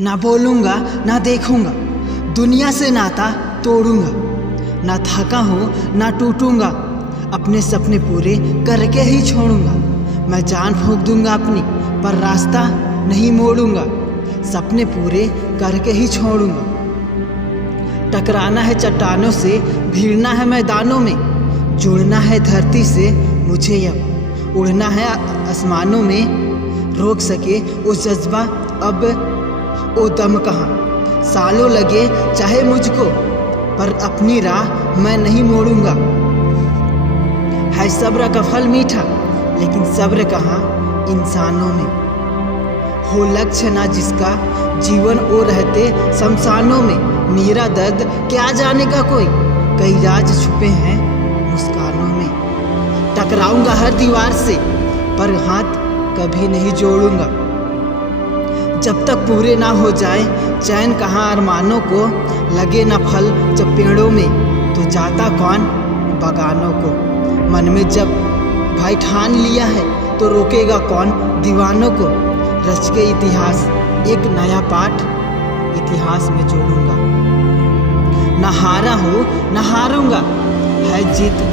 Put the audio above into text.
ना बोलूँगा ना देखूँगा, दुनिया से नाता तोड़ूँगा। ना थका हूँ ना टूटूँगा, अपने सपने पूरे करके ही छोड़ूँगा। मैं जान फूंक दूँगा अपनी, पर रास्ता नहीं मोड़ूँगा। सपने पूरे करके ही छोड़ूँगा। टकराना है चट्टानों से, भीड़ना है मैदानों में, जुड़ना है धरती से मुझे अब, उड़ना है आसमानों में। रोक सके वो जज्बा अब वो दम कहाँ। सालों लगे चाहे मुझको, पर अपनी राह मैं नहीं मोड़ूंगा। है सब्र का फल मीठा, लेकिन सब्र कहाँ इंसानों में। हो लक्ष्य ना जिसका, जीवन वो रहते शमशानों में। मेरा दर्द क्या जाने का कोई, कई राज छुपे हैं मुस्कानों में। टकराऊंगा हर दीवार से, पर हाथ कभी नहीं जोड़ूंगा। जब तक पूरे ना हो जाए चैन कहाँ अरमानों को। लगे ना फल जब पेड़ों में, तो जाता कौन बगानों को। मन में जब भाई ठान लिया है, तो रोकेगा कौन दीवानों को। रच के इतिहास एक नया पाठ इतिहास में जोड़ूंगा। ना हारा हूँ ना हारूंगा, है जीत